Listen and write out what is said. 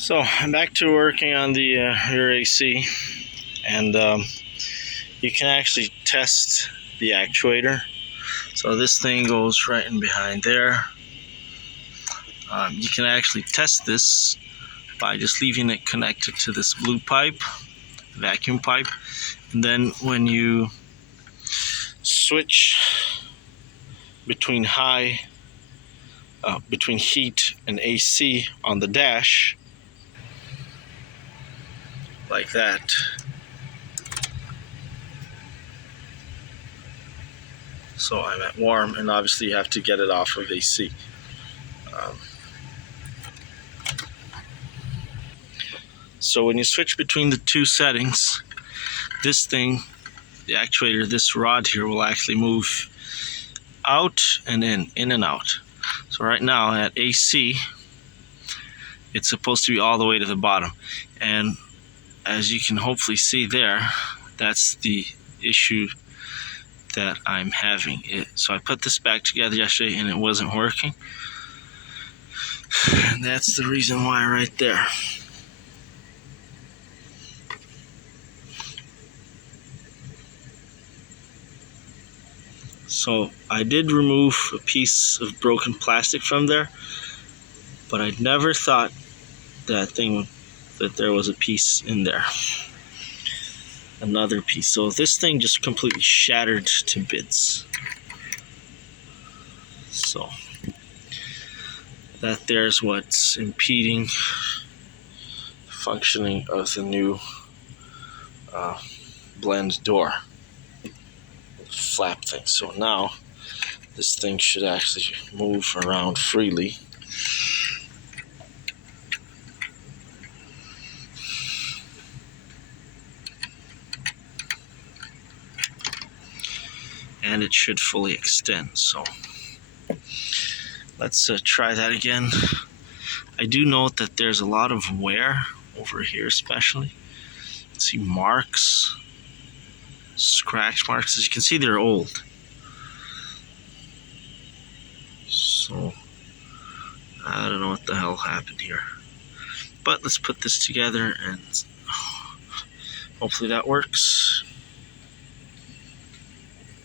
So I'm back to working on the rear AC, and you can actually test the actuator. So this thing goes right in behind there. You can actually test this by just leaving it connected to this blue pipe, vacuum pipe, and then when you switch between between heat and AC on the dash, like that. So I'm at warm, and obviously you have to get it off of AC. So when you switch between the two settings, this thing, the actuator, this rod here will actually move out and in and out. So right now at AC, it's supposed to be all the way to the bottom. And as you can hopefully see there, that's the issue that I'm having. So I put this back together yesterday and it wasn't working. And that's the reason why right there. So I did remove a piece of broken plastic from there, but I never thought that there was a piece in there. Another piece. So this thing just completely shattered to bits. So that there's what's impeding functioning of the new blend door flap thing. So now this thing should actually move around freely. And it should fully extend. So let's try that again. I do note that there's a lot of wear over here, especially. You can see marks, scratch marks. As you can see, they're old. So I don't know what the hell happened here. But let's put this together and hopefully that works.